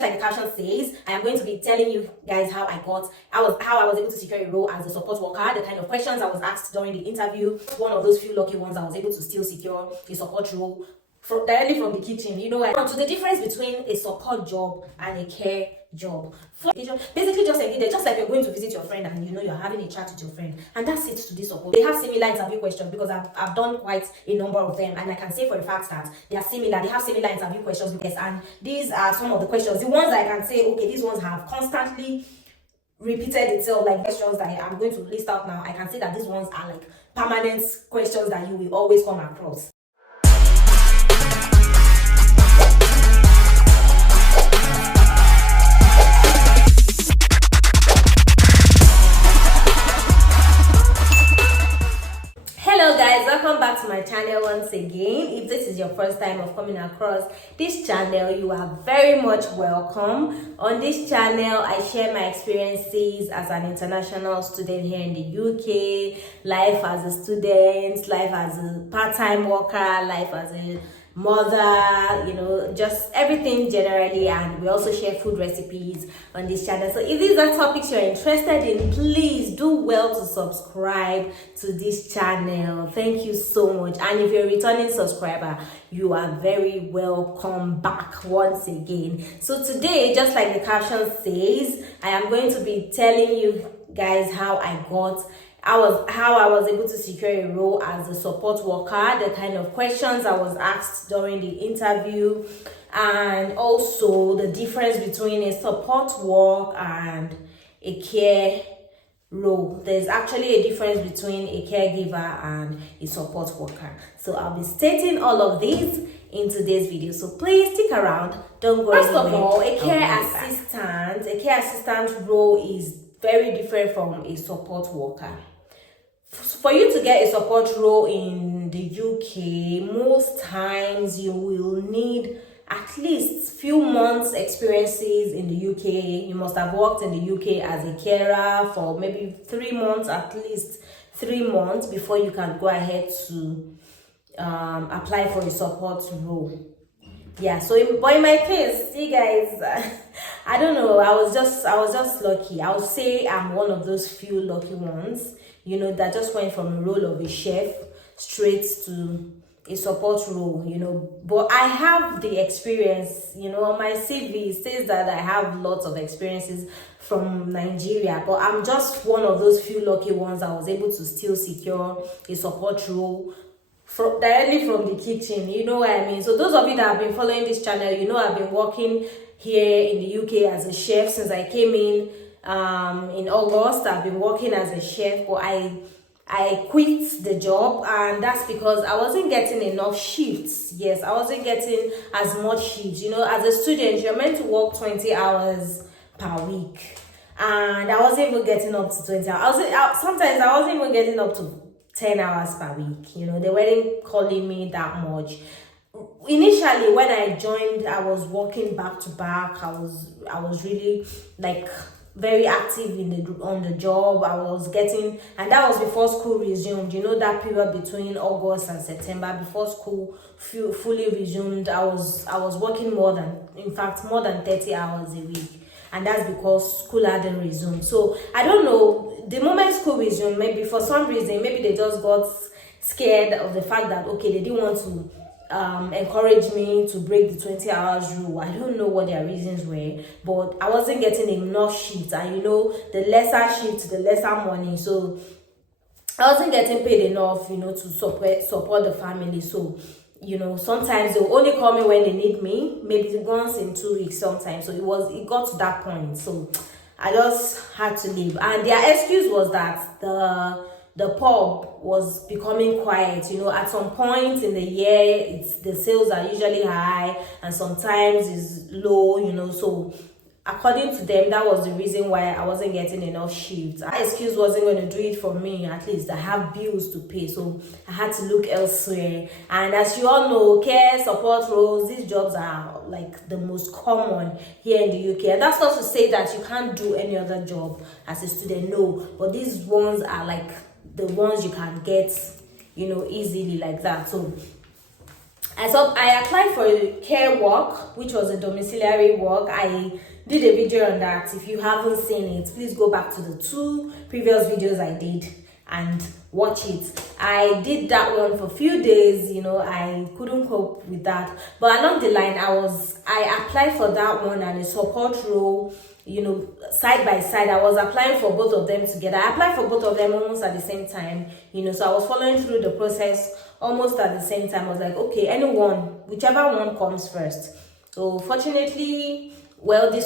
Like the caption says, I am going to be telling you guys how I was able to secure a role as a support worker, the kind of questions I was asked during the interview. One of those few lucky ones I was able to still secure a support role directly from the kitchen. Now to the difference between a support job and a care job. Basically just like you're going to visit your friend and you're having a chat with your friend, and that's it to this support. They have similar interview questions because I've done quite a number of them, and I can say for a fact that they are similar. They have similar interview questions because, and these are some of the questions, the ones I can say, okay, these ones have constantly repeated itself, like questions that I'm going to list out now. I can say that these ones are like permanent questions that you will always come across. Welcome back to my channel once again. If this is your first time of coming across this channel, you are very much welcome. On this channel, I share my experiences as an international student here in the UK, life as a student, life as a part-time worker, life as a mother, just everything generally. And we also share food recipes on this channel. So if these are topics you're interested in, please do well to subscribe to this channel. Thank you so much. And if you're a returning subscriber, you are very welcome back once again. So today, just like the caption says, I am going to be telling you guys how I was able to secure a role as a support worker, the kind of questions I was asked during the interview, and also the difference between a support work and a care role. There's actually a difference between a caregiver and a support worker. So I'll be stating all of these in today's video. So please stick around. Don't go anywhere. First of all, a care assistant role is very different from a support worker. For you to get a support role in the UK, most times you will need at least few months experiences in the UK. You must have worked in the UK as a carer for maybe 3 months, at least 3 months, before you can go ahead to apply for a support role. Yeah, so in my case, see guys, I don't know, I was just lucky. I would say I'm one of those few lucky ones, that just went from a role of a chef straight to a support role, but I have the experience, on my CV it says that I have lots of experiences from Nigeria, but I'm just one of those few lucky ones I was able to still secure a support role directly from the kitchen. You know what I mean? So those of you that have been following this channel, I've been working here in the UK as a chef since I came in August. I've been working as a chef, but I quit the job, and that's because I wasn't getting enough shifts. Yes, I wasn't getting as much shifts. As a student, you're meant to work 20 hours per week, and I wasn't even getting up to 20 hours. Sometimes I wasn't even getting up to 10 hours per week. They weren't calling me that much. Initially, when I joined, I was working back to back. I was really very active on the job. I was getting, and that was before school resumed. That period between August and September, before school fully resumed, I was working more than 30 hours a week. And that's because school hadn't resumed. So I don't know, the moment school resumed, maybe for some reason, maybe they just got scared of the fact that, okay, they didn't want to encourage me to break the 20 hours rule. I don't know what their reasons were, but I wasn't getting enough shifts, and the lesser shift, the lesser money. So I wasn't getting paid enough, to support the family. So sometimes they'll only call me when they need me, maybe once in 2 weeks sometimes. So it got to that point. So I just had to leave. And their excuse was that the pub was becoming quiet. At some point in the year, the sales are usually high and sometimes it's low, so according to them, that was the reason why I wasn't getting enough shifts. That excuse wasn't going to do it for me. At least I have bills to pay, so I had to look elsewhere. And as you all know, care support roles, these jobs are like the most common here in the UK. And that's not to say that you can't do any other job as a student, no. But these ones are like the ones you can get, easily like that. So I applied for a care work, which was a domiciliary work. I did a video on that. If you haven't seen it, please go back to the 2 previous videos I did and watch it. I did that one for a few days. I couldn't cope with that, but along the line I applied for that one and a support role, side by side. I was applying for both of them together. I applied for both of them almost at the same time, so I was following through the process almost at the same time. I was like, okay, whichever one comes first. So fortunately, the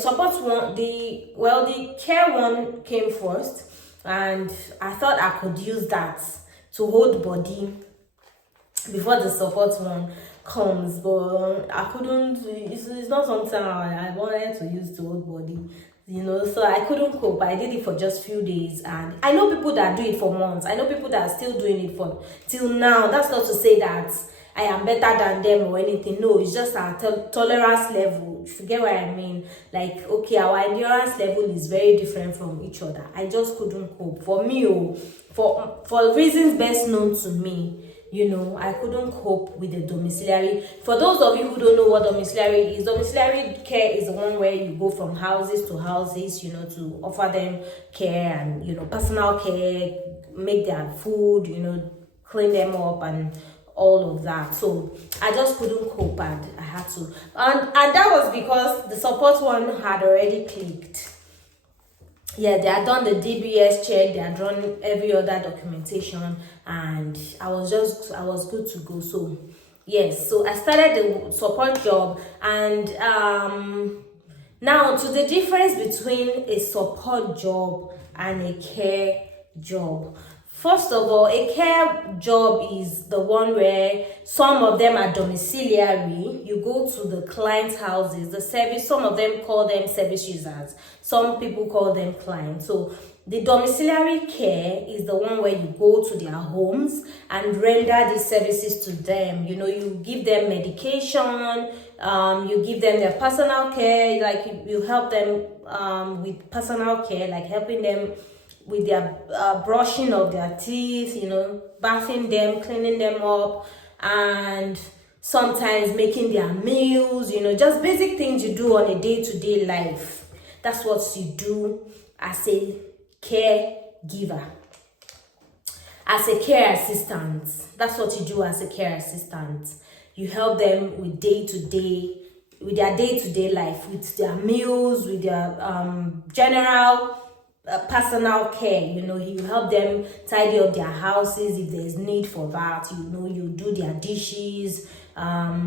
care one came first, and I thought I could use that to hold body before the support one comes, but I couldn't. It's not something I wanted to use to hold body, so I couldn't cope. I did it for just few days, and I know people that do it for months. I know people that are still doing it for till now. That's not to say that I am better than them or anything. No, it's just our tolerance level. If you get what I mean, like, okay, our endurance level is very different from each other. I just couldn't cope. For me, for reasons best known to me, I couldn't cope with the domiciliary. For those of you who don't know what domiciliary care is the one where you go from houses to houses, to offer them care and, personal care, make their food, clean them up and all of that. So I just couldn't cope and I had to. And that was because the support one had already clicked. Yeah, they had done the DBS check, they had done every other documentation, and I was good to go. So yes, so I started the support job, and now to the difference between a support job and a care job. First of all, a care job is the one where some of them are domiciliary. You go to the client's houses, the service, some of them call them service users. Some people call them clients. So the domiciliary care is the one where you go to their homes and render these services to them. You give them medication, you give them their personal care, like you help them with personal care, like helping them with their brushing of their teeth, bathing them, cleaning them up, and sometimes making their meals, just basic things you do on a day-to-day life. That's what you do as a caregiver. As a care assistant, that's what you do as a care assistant. You help them with their day-to-day life, with their meals, with their general personal care. You help them tidy up their houses if there's need for that. You do their dishes,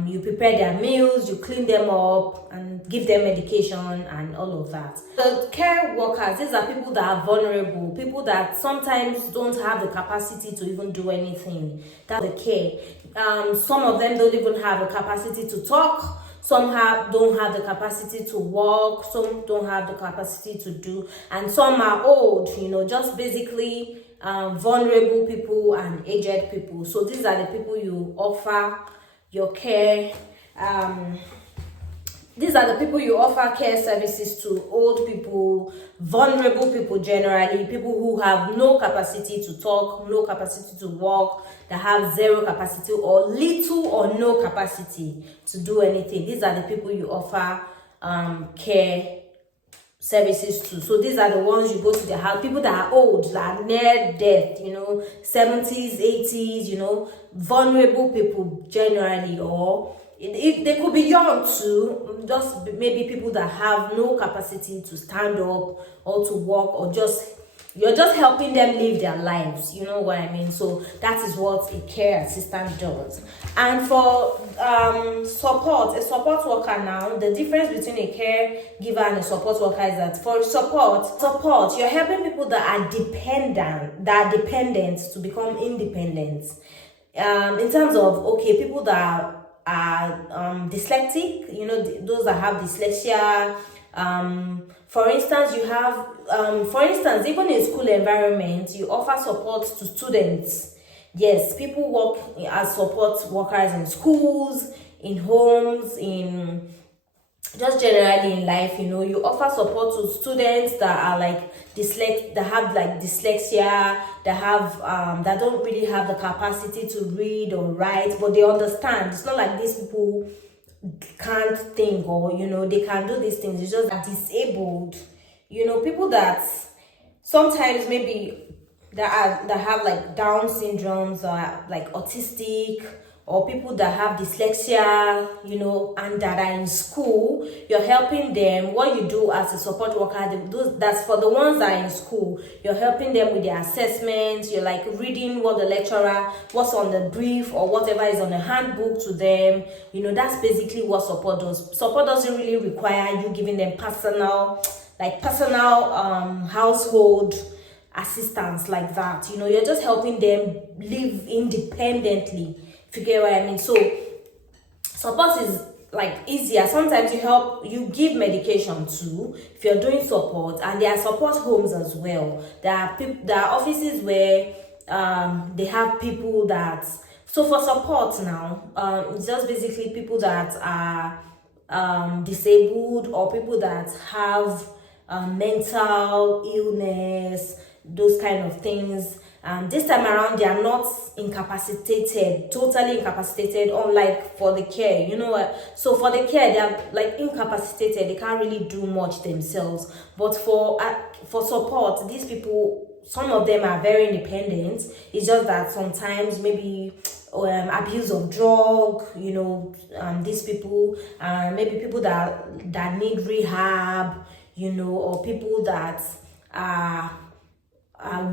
you prepare their meals, you clean them up and give them medication and all of that. The care workers, these are people that are vulnerable, people that sometimes don't have the capacity to even do anything. That's the care. Some of them don't even have the capacity to talk. Some don't have the capacity to walk, some don't have the capacity to do, and some are old, just basically vulnerable people and aged people. So these are the people you offer your care. These are the people you offer care services to: old people, vulnerable people generally, people who have no capacity to talk, no capacity to walk, that have zero capacity or little or no capacity to do anything. These are the people you offer care services to. So these are the ones you go to their house, people that are old, that are near death, 70s, 80s, vulnerable people generally, or if they could be young too, just maybe people that have no capacity to stand up or to walk, or you're just helping them live their lives. You know what I mean? So that is what a care assistant does. And for a support worker now, the difference between a caregiver and a support worker is that for support, you're helping people that are dependent to become independent. In terms of, people that are dyslexic, those that have dyslexia. For instance, even in school environment, you offer support to students. Yes, people work as support workers in schools, in homes, in just generally in life, you offer support to students that are like that have like dyslexia, that have that don't really have the capacity to read or write, but they understand. It's not like these people can't think, or they can do these things. It's just disabled, people that sometimes maybe that have like Down syndromes, or like autistic, or people that have dyslexia, and that are in school. You're helping them. What you do as a support worker, that's for the ones that are in school. You're helping them with their assessments. You're like reading what the lecturer, what's on the brief, or whatever is on the handbook to them. That's basically what support does. Support doesn't really require you giving them personal household assistance like that. You're just helping them live independently, if you get what I mean. So support is like easier. Sometimes you give medication too if you're doing support, and there are support homes as well. There are offices where they have people that, so for support now, it's just basically people that are disabled, or people that have mental illness, those kind of things. This time around, they are not totally incapacitated, unlike for the care. You know what? So for the care, they are like incapacitated. They can't really do much themselves. But for support, these people, some of them are very independent. It's just that sometimes maybe abuse of drug, these people, maybe people that need rehab, or people that are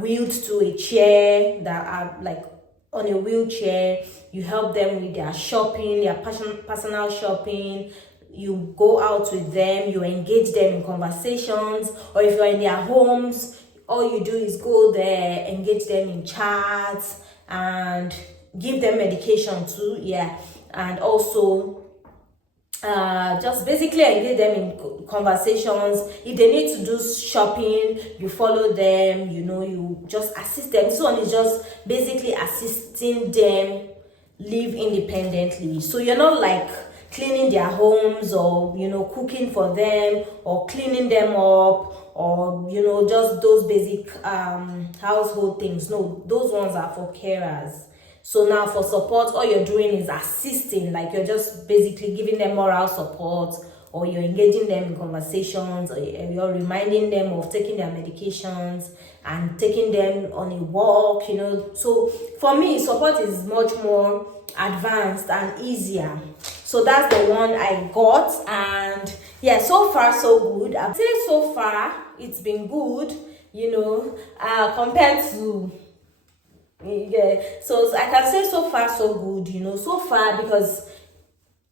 wheeled to a chair, that are like on a wheelchair. You help them with their shopping, their personal shopping. You go out with them, you engage them in conversations, or if you're in their homes, all you do is go there, engage them in chats, and give them medication too, and also just basically engage them in conversations. If they need to do shopping, you follow them, you just assist them. This one is just basically assisting them live independently. So you're not like cleaning their homes, or cooking for them, or cleaning them up, or just those basic household things. No, those ones are for carers. So now for support, all you're doing is assisting, like you're just basically giving them moral support, or you're engaging them in conversations, or you're reminding them of taking their medications and taking them on a walk, So for me, support is much more advanced and easier. So that's the one I got, and so far so good. I'd say so far it's been good, compared to so I can say so far so good, so far, because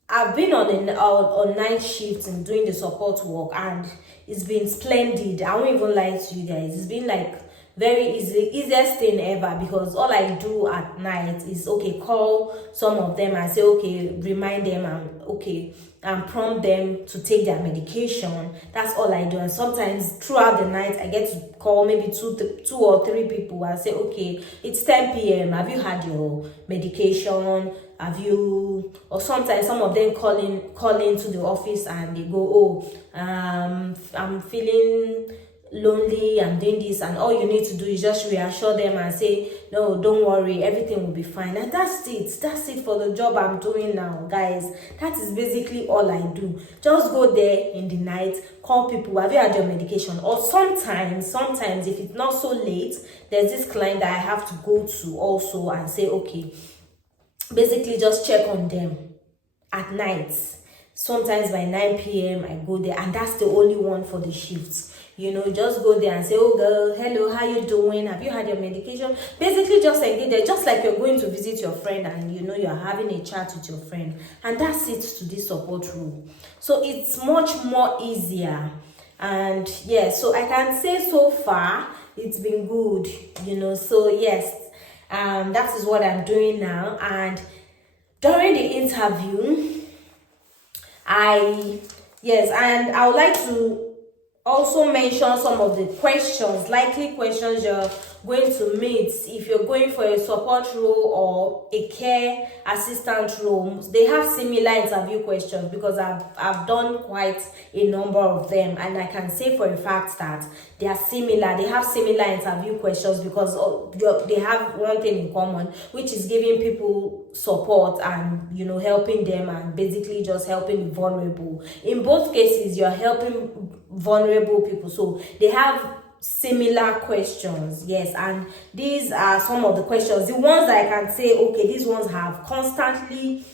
I've been on night shifts and doing the support work, and it's been splendid. I won't even lie to you guys. It's been like very easiest thing ever, because all I do at night is call some of them and say remind them, and prompt them to take their medication. That's all I do. And sometimes throughout the night I get to call maybe two or three people and say, it's 10 p.m. have you had your medication? Or sometimes some of them call into the office and they go, I'm feeling lonely, I'm doing this, and all you need to do is just reassure them and say, no, don't worry, everything will be fine. And that's it for the job I'm doing now, guys. That is basically all I do. Just go there in the night, call people, have you had your medication? Or sometimes if it's not so late, there's this client that I have to go to also and say, basically just check on them at night. Sometimes by 9 p.m. I go there, and that's the only one for the shifts. Just go there and say, oh girl, hello, how you doing? Have you had your medication? Basically just engage there, just like you're going to visit your friend, and you're having a chat with your friend. And that's it to this support role. So it's much more easier. And so I can say so far it's been good, So yes, that is what I'm doing now. And during the interview, and I would like to also mention some of the questions, likely questions you're going to meet if you're going for a support role or a care assistant role. They have similar interview questions because I've done quite a number of them, and I can say for a fact that they are similar. They have similar interview questions because they have one thing in common, which is giving people support and helping them, and basically just helping the vulnerable. In both cases, you're helping vulnerable people, so they have similar questions. Yes, and these are some of the questions, the ones that I can say, okay, these ones have constantly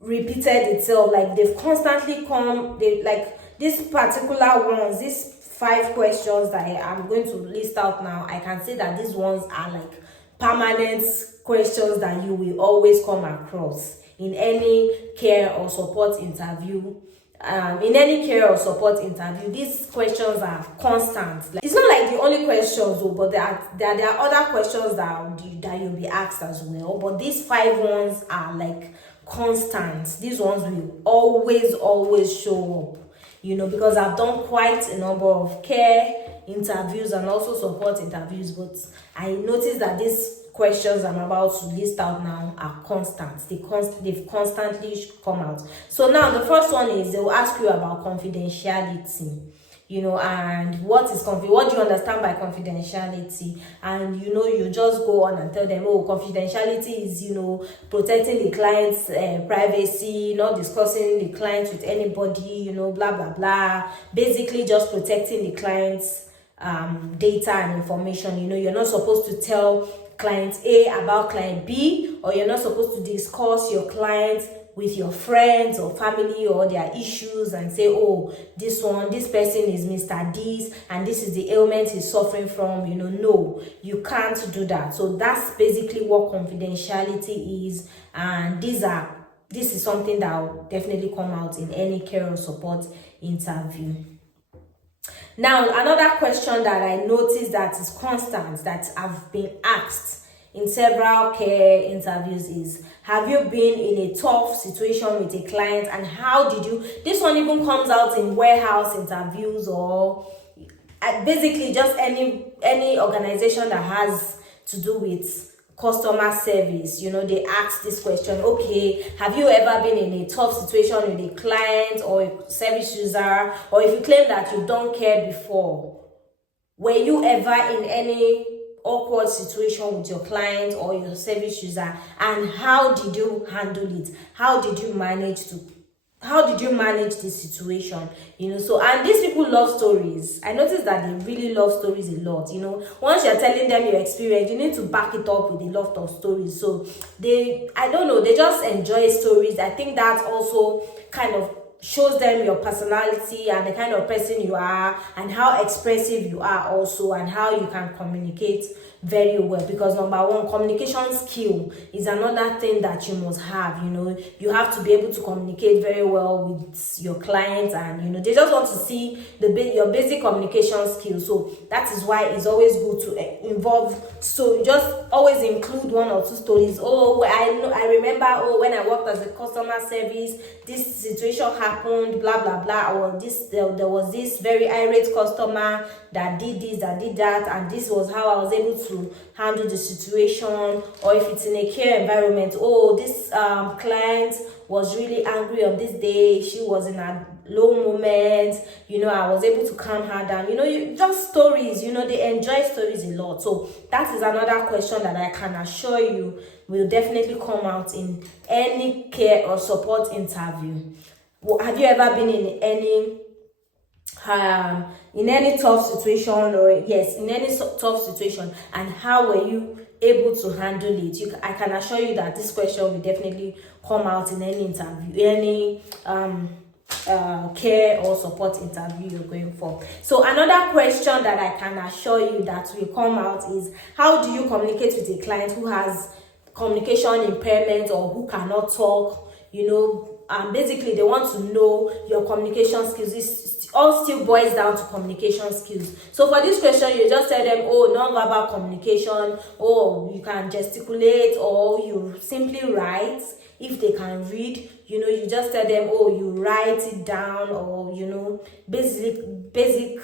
repeated itself, like they've constantly come, they like these particular ones, these 5 questions that I'm going to list out now. I can say that these ones are like permanent questions that you will always come across in any care or support interview. In any care or support interview, these questions are constant. Like, it's not like the only questions though, but there are other questions that you'll be asked as well, but these 5 ones are like constant. These ones will always show up, because I've done quite a number of care interviews and also support interviews, but I noticed that these questions I'm about to list out now are constant. They've constantly come out. So now the first one is they'll ask you about confidentiality, and what do you understand by confidentiality? And you just go on and tell them, oh, confidentiality is protecting the client's privacy, not discussing the client with anybody, blah blah blah, basically just protecting the client's data and information. You're not supposed to tell client A about client B, or you're not supposed to discuss your client with your friends or family or their issues and say, oh, this person is Mr. This and this is the ailment he's suffering from. No, you can't do that. So that's basically what confidentiality is, and this is something that will definitely come out in any care or support interview. Now, another question that I noticed that is constant, that I've been asked in several care interviews, is, have you been in a tough situation with a client, and how did you? This one even comes out in warehouse interviews, or basically just any organization that has to do with customer service. They ask this question, okay, have you ever been in a tough situation with a client or a service user, or if you claim that you don't care before, were you ever in any awkward situation with your client or your service user, and how did you handle it? How did you manage this situation? So, and these people love stories. I noticed that they really love stories a lot. Once you're telling them your experience, you need to back it up with a lot of stories. So they just enjoy stories. I think that also kind of shows them your personality and the kind of person you are, and how expressive you are also, and how you can communicate very well. Because number one, communication skill is another thing that you must have. You have to be able to communicate very well with your clients, and they just want to see your basic communication skills. So that is why it's always good to involve, so just always include 1 or 2 stories. Oh, I remember, when I worked as a customer service, this situation happened, blah blah blah, or there was this very irate customer that did this, that did that, and this was how I was able to handle the situation. Or if it's in a care environment, oh, this client was really angry on this day, she was in a low moment, I was able to calm her down. Just stories, they enjoy stories a lot. So that is another question that I can assure you will definitely come out in any care or support interview. Have you ever been in any tough situation, or in any tough situation, and how were you able to handle it? I can assure you that this question will definitely come out in any interview, any care or support interview you're going for. So another question that I can assure you that will come out is, how do you communicate with a client who has communication impairment or who cannot talk? Basically they want to know your communication skills. It all still boils down to communication skills. So for this question, you just tell them, oh, non-verbal communication, or you can gesticulate, or you simply write. if they can read, you just tell them, oh, you write it down, or basic.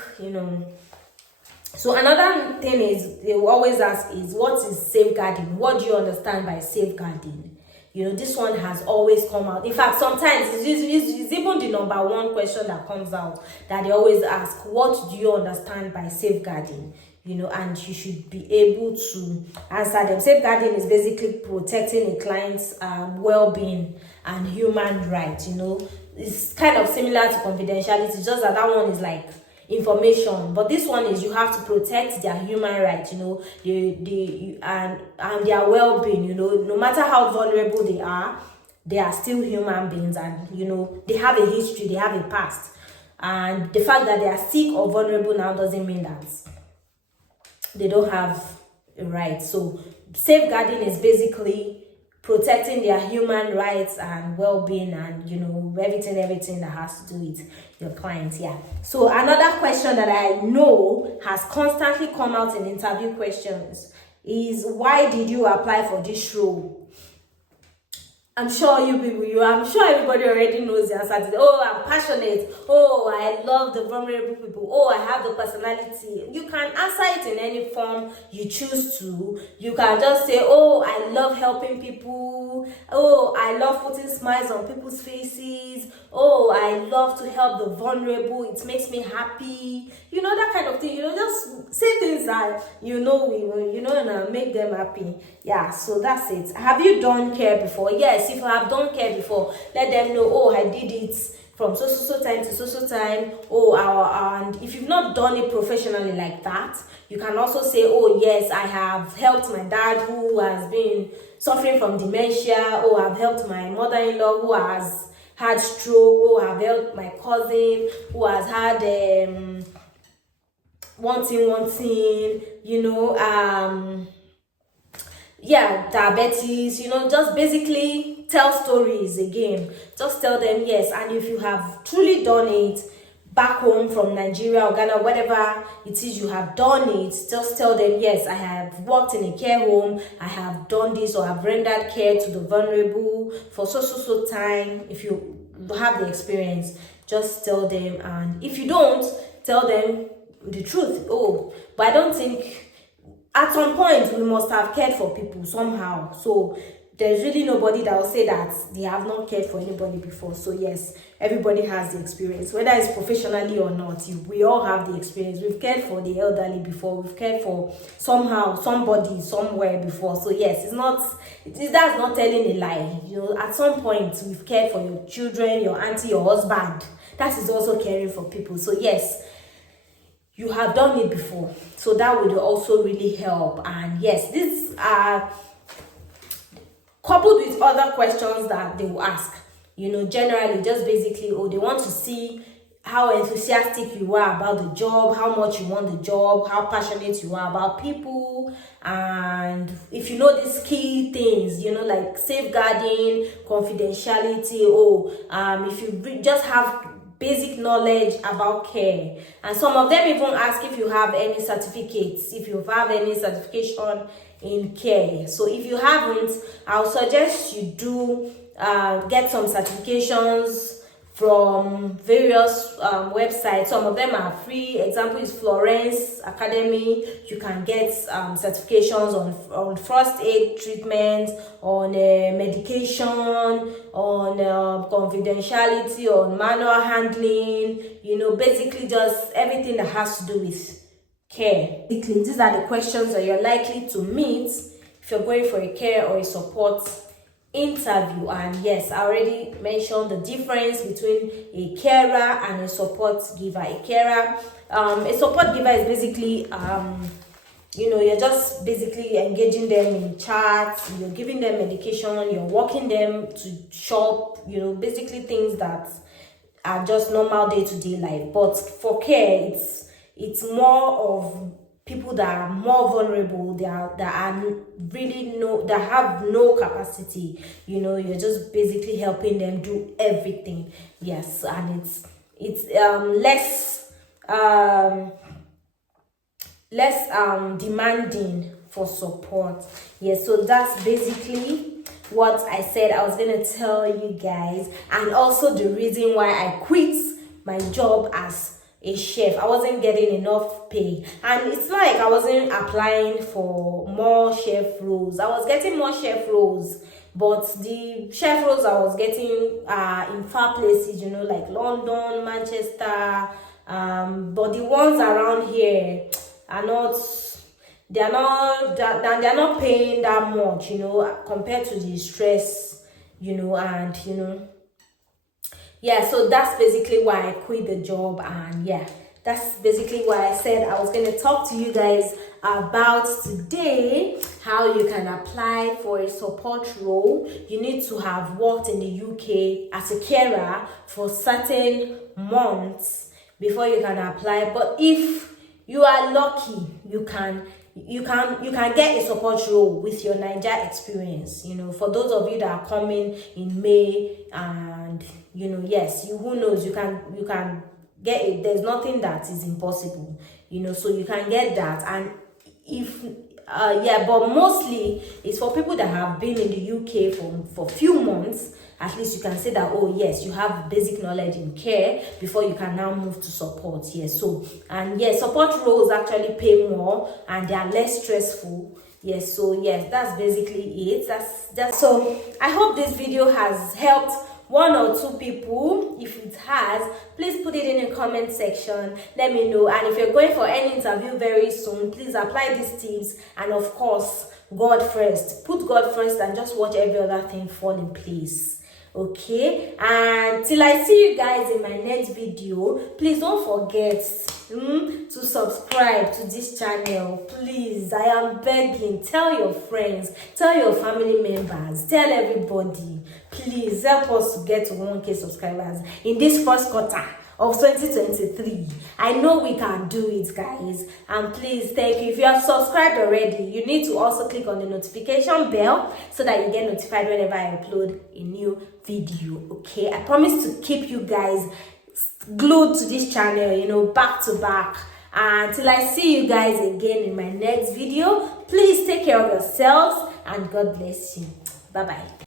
So another thing is, they will always ask is, what is safeguarding? What do you understand by safeguarding? This one has always come out. In fact, sometimes it's even the number one question that comes out, that they always ask, what do you understand by safeguarding? And you should be able to answer them. Safeguarding is basically protecting a client's well-being and human rights. It's kind of similar to confidentiality, just that one is like information, but this one is, you have to protect their human rights, and their well-being. No matter how vulnerable they are still human beings, and they have a history, they have a past, and the fact that they are sick or vulnerable now doesn't mean that they don't have a right. So safeguarding is basically protecting their human rights and well-being, and everything that has to do with your clients. Yeah. So another question that I know has constantly come out in interview questions is, why did you apply for this role? I'm sure I'm sure everybody already knows the answer to that. Oh, I'm passionate. Oh, I love the vulnerable people. Oh, I have the personality. You can answer it in any form you choose to. You can just say, oh, I love helping people. Oh, I love putting smiles on people's faces. Oh, I love to help the vulnerable. It makes me happy. That kind of thing. Just say things that and make them happy. Yeah, so that's it. Have you done care before? Yes, if you have done care before, let them know, oh, I did it from so time to so time. Oh, and if you've not done it professionally like that, you can also say, oh, yes, I have helped my dad who has been suffering from dementia. Oh, I've helped my mother-in-law who has had stroke. Oh, I've helped my cousin who has had one thing, diabetes. Just basically tell stories again. Just tell them, yes. And if you have truly done it back home from Nigeria or Ghana, whatever it is you have done it, just tell them, yes, I have worked in a care home, I have done this, or I've rendered care to the vulnerable for so time. If you have the experience, just tell them. And if you don't, tell them the truth. Oh, but I don't think, at some point, we must have cared for people somehow. So there's really nobody that will say that they have not cared for anybody before. So yes, everybody has the experience, whether it's professionally or not. We all have the experience. We've cared for the elderly before. We've cared for somehow somebody somewhere before. So yes, that's not telling a lie. At some point, we've cared for your children, your auntie, your husband. That is also caring for people. So yes, you have done it before, so that would also really help. And yes, these are coupled with other questions that they will ask. Generally, just basically, they want to see how enthusiastic you are about the job, how much you want the job, how passionate you are about people, and if you know these key things, like safeguarding, confidentiality, if you just have basic knowledge about care. And some of them even ask if you have any certificates, if you have any certification in care. So if you haven't, I'll suggest you do get some certifications from various websites. Some of them are free. Example is Florence Academy. You can get certifications on first aid treatment, on medication, on confidentiality, on manual handling, basically just everything that has to do with care. These are the questions that you're likely to meet if you're going for a care or a support interview. And yes, I already mentioned the difference between a carer and a support giver. A carer, a support giver is basically you're just basically engaging them in chats, you're giving them medication, you're walking them to shop, basically things that are just normal day-to-day life. But for care, it's more of people that are more vulnerable, that have no capacity. You're just basically helping them do everything. Yes, and it's less demanding for support. Yes, so that's basically what I said I was gonna tell you guys, and also the reason why I quit my job as a chef. I wasn't getting enough pay, and it's like I wasn't applying for more chef roles. I was getting more chef roles, but the chef roles I was getting in far places, you know, like London, Manchester, but the ones around here are not, they're not paying that much, you know, compared to the stress, you know, and you know, yeah. So that's basically why I quit the job, and yeah, that's basically why I said I was going to talk to you guys about today how you can apply for a support role. You need to have worked in the UK as a carer for certain months before you can apply. But if you are lucky, you can get a support role with your Niger experience. You know, for those of you that are coming in May, and you know, yes, you, who knows, you can get it. There's nothing that is impossible, you know, so you can get that. And if yeah, but mostly it's for people that have been in the UK for few months. At least you can say that, oh yes, you have basic knowledge in care before you can now move to support. Yes, so, and yes, support roles actually pay more and they are less stressful. Yes, so yes, that's basically it. That's so I hope this video has helped one or two people. If it has, please put it in the comment section, let me know. And if you're going for any interview very soon, please apply these tips, and of course, God first. Put God first and just watch every other thing fall in place. Okay, and till I see you guys in my next video, please don't forget to subscribe to this channel. Please, I am begging. Tell your friends, tell your family members, tell everybody. Please help us to get to 1K subscribers in this first quarter of 2023. I know we can do it, guys. And please, thank you. If you have subscribed already, you need to also click on the notification bell so that you get notified whenever I upload a new video. Okay, I promise to keep you guys glued to this channel, you know, back to back. Until I see you guys again in my next video, please take care of yourselves and God bless you. Bye bye.